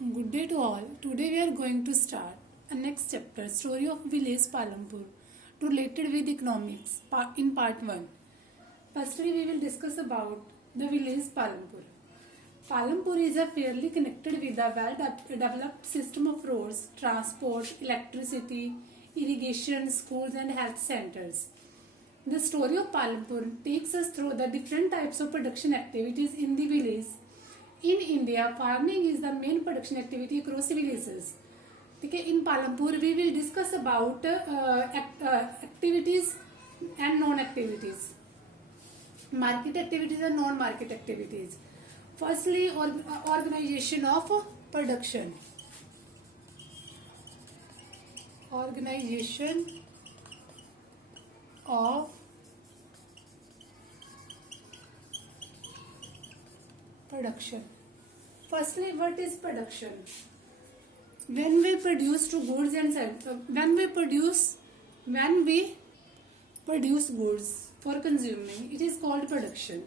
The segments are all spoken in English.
Good day to all. Today we are going to start a next chapter, Story of Village Palampur, related with economics in part 1. Firstly, we will discuss about the village Palampur. Palampur is a fairly connected with a well-developed system of roads, transport, electricity, irrigation, schools and health centers. The story of Palampur takes us through the different types of production activities in the village. In India, farming is the main production activity across villages. Okay, in Palampur, we will discuss about activities and non-activities, market activities and non-market activities. Firstly, organization of production. Organization of production. Firstly, what is production? When we produce goods and when we produce goods for consuming, it is called production.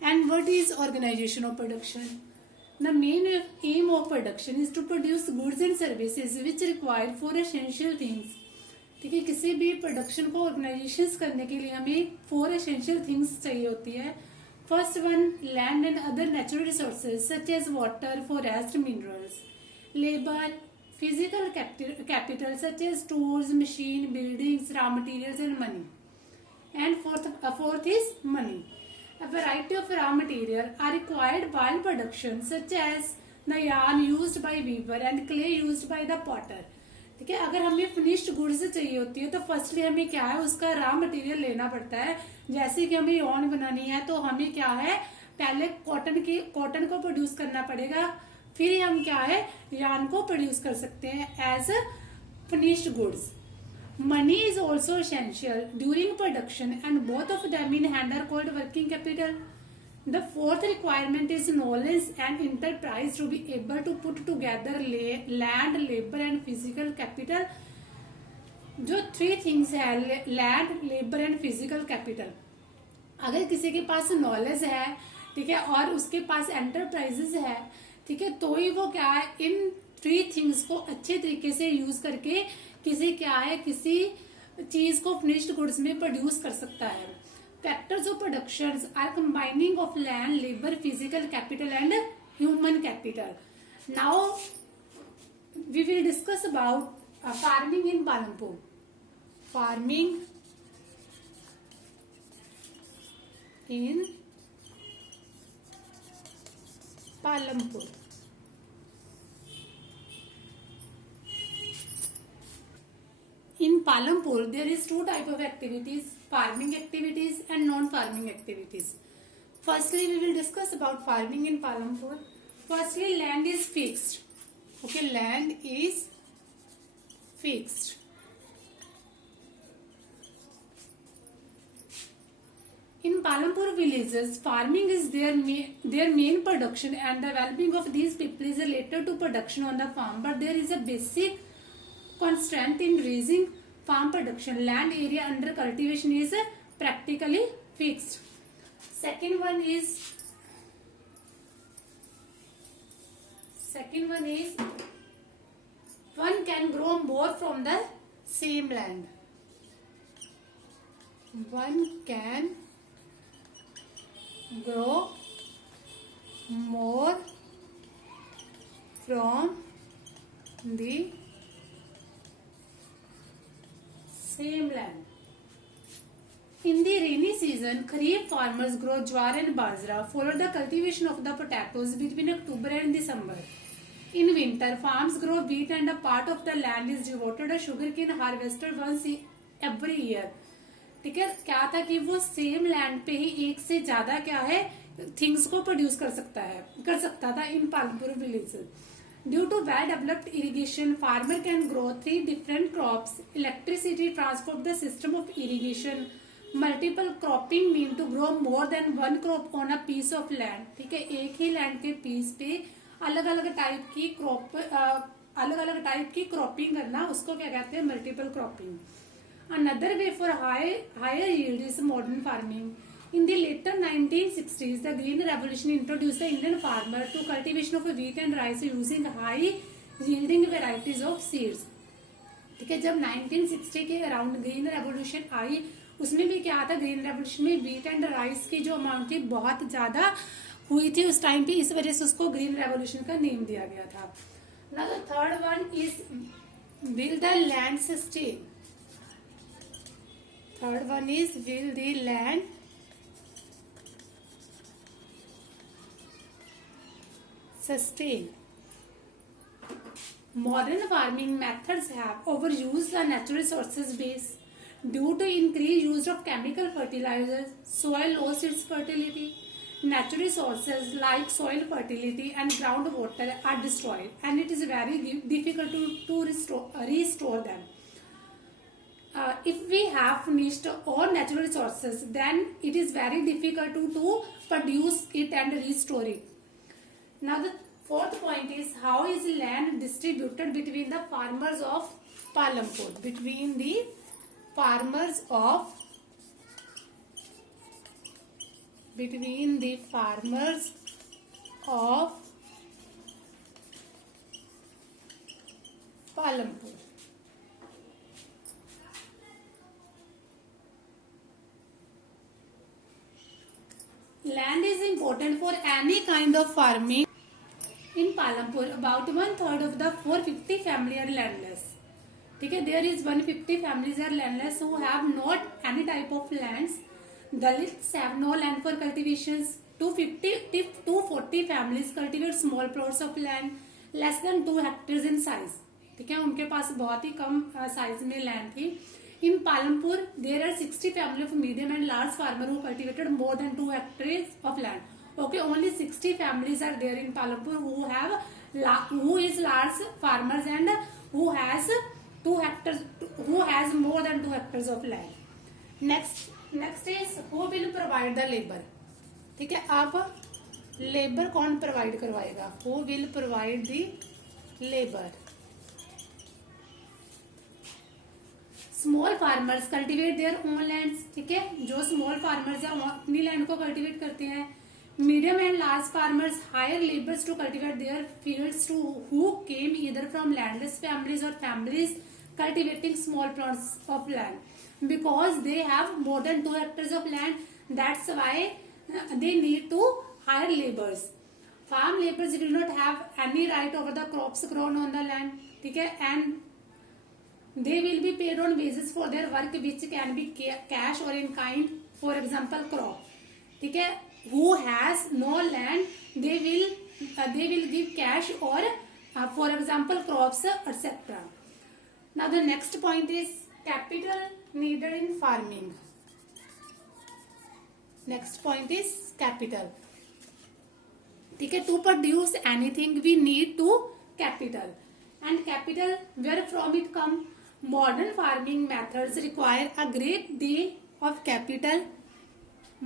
And what is organization of production? The main aim of production is to produce goods and services which require four essential things. ठीक है, किसी भी production को organisation करने के लिए हमें four essential things चाहिए होती है. First one, land and other natural resources such as water, forest, minerals. Labour, physical capital such as tools, machine, buildings, raw materials and money. And fourth is money. A variety of raw material are required while production such as the yarn used by weaver and clay used by the potter. ठीक है, अगर हमें finished goods चाहिए होती है तो firstly हमें क्या है, उसका रॉ मटेरियल लेना पड़ता है. जैसे कि हमें यॉर्न बनानी है तो हमें क्या है, पहले कॉटन को प्रोड्यूस करना पड़ेगा, फिर हम क्या है, यार्न को प्रोड्यूस कर सकते हैं as finished goods. Money is also essential during production and both of them in hand are called working capital. The fourth requirement is knowledge and enterprise to be able to put together land, labour and physical capital. जो three things है, land, labour and physical capital. अगर किसी के पास knowledge है, ठीक है, और उसके पास एंटरप्राइजेस है, ठीक है, तो ही वो क्या है, इन थ्री थिंग्स को अच्छे तरीके से यूज करके किसी चीज को फिनिश्ड गुड्स में प्रोड्यूस कर सकता है. Factors of production are combining of land, labour, physical capital and human capital. Now we will discuss about farming in Palampur. Farming in Palampur. In Palampur, there is two type of activities: farming activities and non-farming activities. Firstly, we will discuss about farming in Palampur. Firstly, land is fixed. Okay, land is fixed. In Palampur villages, farming is their main production and the well-being of these people is related to production on the farm. But there is a basic constraint in raising farm production. Land area under cultivation is practically fixed. Second one is one can grow more from the same land. One can grow more from the same land. In the rainy season, Kharif farmers grow jowar and bajra, follow the cultivation of the potatoes between October and December. In winter, farms grow wheat and a part of the land is devoted to sugarcane harvested once every year. ठीक है, क्या था कि वो same land पे ही एक से ज्यादा क्या है, थिंग्स को प्रोड्यूस कर सकता था in Palampur village. Due to well developed irrigation, farmer can grow 3 different crops. Electricity transport the system of irrigation. Multiple cropping mean to grow more than one crop on a piece of land. ठीक है, एक ही land के piece पे अलग अलग type की cropping करना, उसको क्या कहते हैं, multiple cropping. Another way for higher yield is modern farming. In the later 1960s, the Green Revolution introduced the Indian farmer to cultivation of wheat and rice using high yielding varieties of seeds. ठीक है, जब 1960 के around green revolution आई, उसमें भी क्या था, green revolution में wheat and rice की जो अमाउंट थी बहुत ज्यादा हुई थी उस टाइम पे, इस वजह से उसको ग्रीन रेवोल्यूशन का नेम दिया गया था. Now the third one is will the land sustain. Third one is will the land sustain. Modern farming methods have overused the natural resources base due to increased use of chemical fertilizers. Soil lost its fertility. Natural resources like soil fertility and groundwater are destroyed, and it is very difficult to restore them. If we have finished all natural resources, then it is very difficult to produce it and restore it. Now the fourth point is, how is land distributed between the farmers of Palampur? Between the farmers of Palampur. Land is important for any kind of farming. In Palampur, about 1/3 of the 450 family are landless. ठीक है, there is 150 families are landless who have not any type of lands. Dalits have no land for cultivations. 240 families cultivate small plots of land less than 2 hectares in size. ठीक है, उनके पास बहुत ही कम size में land थी. In Palampur, there are 60 families of medium and large farmers who cultivated more than 2 hectares of land. Okay, only 60 families are there in Palampur who is large farmers and who has 2 hectares, who has more than 2 hectares of land. Next is, who will provide the labor. ठीक है, अब labour कौन provide करवाएगा? Who will provide the labor? Small farmers cultivate their own lands. ठीक है, जो small farmers है अपनी लैंड को कल्टिवेट करते हैं. Medium and large farmers hire labours to cultivate their fields to who came either from landless families or families cultivating small plots of land because they have more than 2 hectares of land. That's why they need to hire laborers. Farm laborers will not have any right over the crops grown on the land. ठीक है, and they will be paid on wages for their work which can be cash or in kind. For example, crop. ठीक है, who has no land, they will give cash or for example crops, etc. Now the next point is capital needed in farming. Next point is capital. ठीक है, to produce anything we need to capital, and capital where from it come. Modern farming methods require a great deal of capital.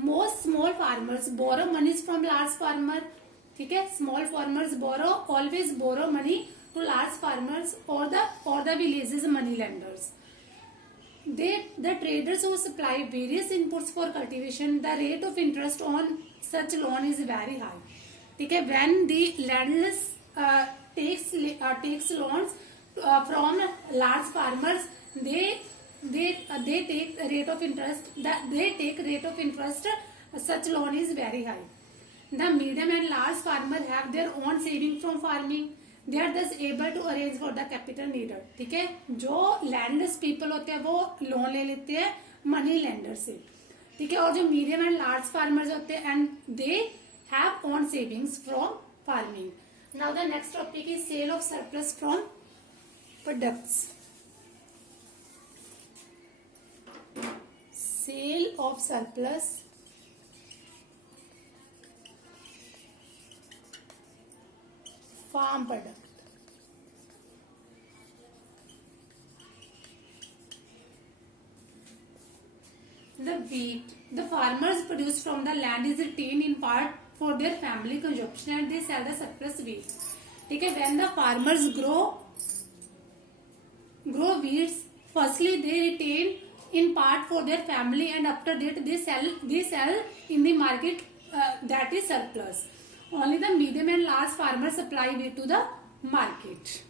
Most small farmers borrow money from large farmer. ठीक है, small farmers always borrow money to large farmers or the villages money lenders. The traders who supply various inputs for cultivation, the rate of interest on such loan is very high. ठीक है, when the landless takes loans from large farmers, they take rate of interest. Such loan is very high. The medium and large farmer have their own saving from farming. They are thus able to arrange for the capital needed. ठीक है, जो landless people होते हैं वो loan ले लेते हैं money lender से. ठीक है, और जो मीडियम एंड लार्ज फार्मर्स होते हैं and they have own savings from farming. Now the next topic is sale of surplus from products. Sale of surplus farm product. The wheat the farmers produce from the land is retained in part for their family consumption and they sell the surplus wheat. ठीक है, when the farmers grow wheats, firstly they retain in part for their family, and after that they sell in the market, that is surplus. Only the medium and large farmers supply way to the market.